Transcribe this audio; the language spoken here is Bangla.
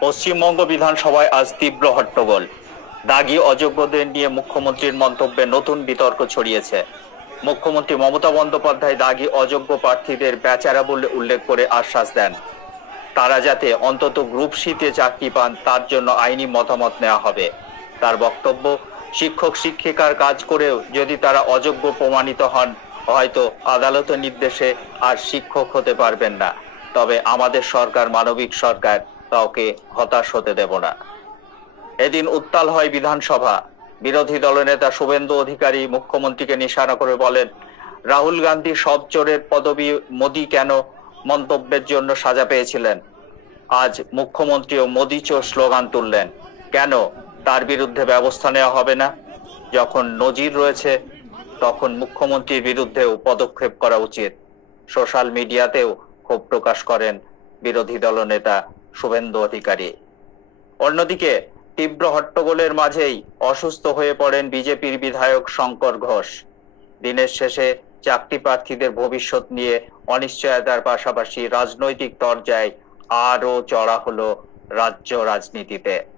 পশ্চিমবঙ্গ বিধানসভায় আজ তীব্র হট্টগোল। দাগী অযোগ্যদের নিয়ে মুখ্যমন্ত্রীর মন্তব্যে নতুন বিতর্ক ছড়িয়েছে। মুখ্যমন্ত্রী মমতা বন্দ্যোপাধ্যায় দাগী অযোগ্য প্রার্থীদের বেচারা বলে উল্লেখ করে আশ্বাস দেন, তারা যাতে অন্তত গ্রুপ সি-তে চাকরি পান তার জন্য আইনি মতামত নেওয়া হবে। তার বক্তব্য, শিক্ষক শিক্ষিকার কাজ করেও যদি তারা অযোগ্য প্রমাণিত হন, হয়তো আদালতের নির্দেশে আর শিক্ষক হতে পারবেন না। তবে আমাদের সরকার মানবিক সরকার, কাউকে হতাশ হতে দেব না। এদিন উত্তাল হয় বিধানসভা। বিরোধী দলনেতা শুভেন্দু অধিকারী মুখ্যমন্ত্রীকে নিশানা করে বলেন, রাহুল গান্ধী সব চোরের পদবি মোদি কেন মন্তব্যের জন্য সাজা পেয়েছিলেন। আজ মুখ্যমন্ত্রীও মোদি চোর স্লোগান তুললেন। কেন তার বিরুদ্ধে ব্যবস্থা নেওয়া হবে না? যখন নজির রয়েছে তখন মুখ্যমন্ত্রীর বিরুদ্ধেও পদক্ষেপ করা উচিত। সোশ্যাল মিডিয়াতেও ক্ষোভ প্রকাশ করেন বিরোধী দলনেতা শুভেন্দু অধিকারী। অন্যদিকে তীব্র হট্টগোলের মাঝেই অসুস্থ হয়ে পড়েন বিজেপির বিধায়ক শঙ্কর ঘোষ। দিনের শেষে চাকরি প্রার্থীদের ভবিষ্যৎ নিয়ে অনিশ্চয়তার পাশাপাশি রাজনৈতিক দরজায় আরও চড়া হলো রাজ্য রাজনীতিতে।